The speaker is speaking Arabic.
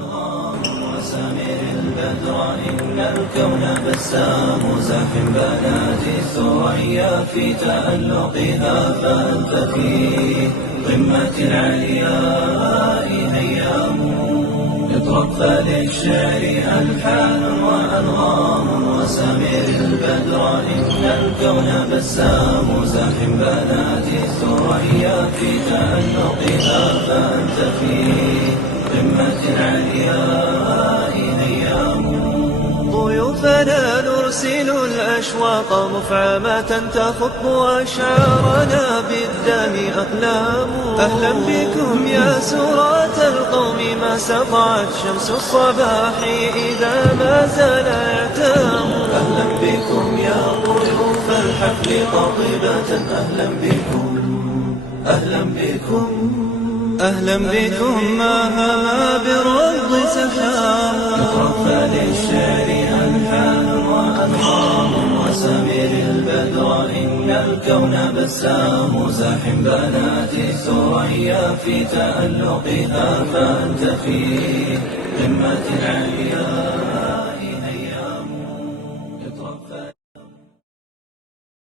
وأنغام وسامر البدر إن الكون بسام زاحم بنات الثريا في تألقها فأنت في قمة العلياء هيام اطرب فللشعر ألحان وأنغام وسامر البدر إن الكون بسام زاحم بنات الثريا في تألقها فأنت في قمة العلياء هيام ضيوفنا نرسل الأشواق مفعمة تخط أشعارنا بالدم أقلام أهلا بكم يا سراة القوم ما سطعت شمس الصباح إذا ما زال يعتام أهلا بكم يا ضيوف الحفل قاطبة أهلا بكم أهلا بكم أهلا بكم ما هما برد سحاب اطرب للشعر ألحان وأنغام وسامر البدر إن الكون بسام زاحم بنات الثريا في تألقها فأنت في قمة العليا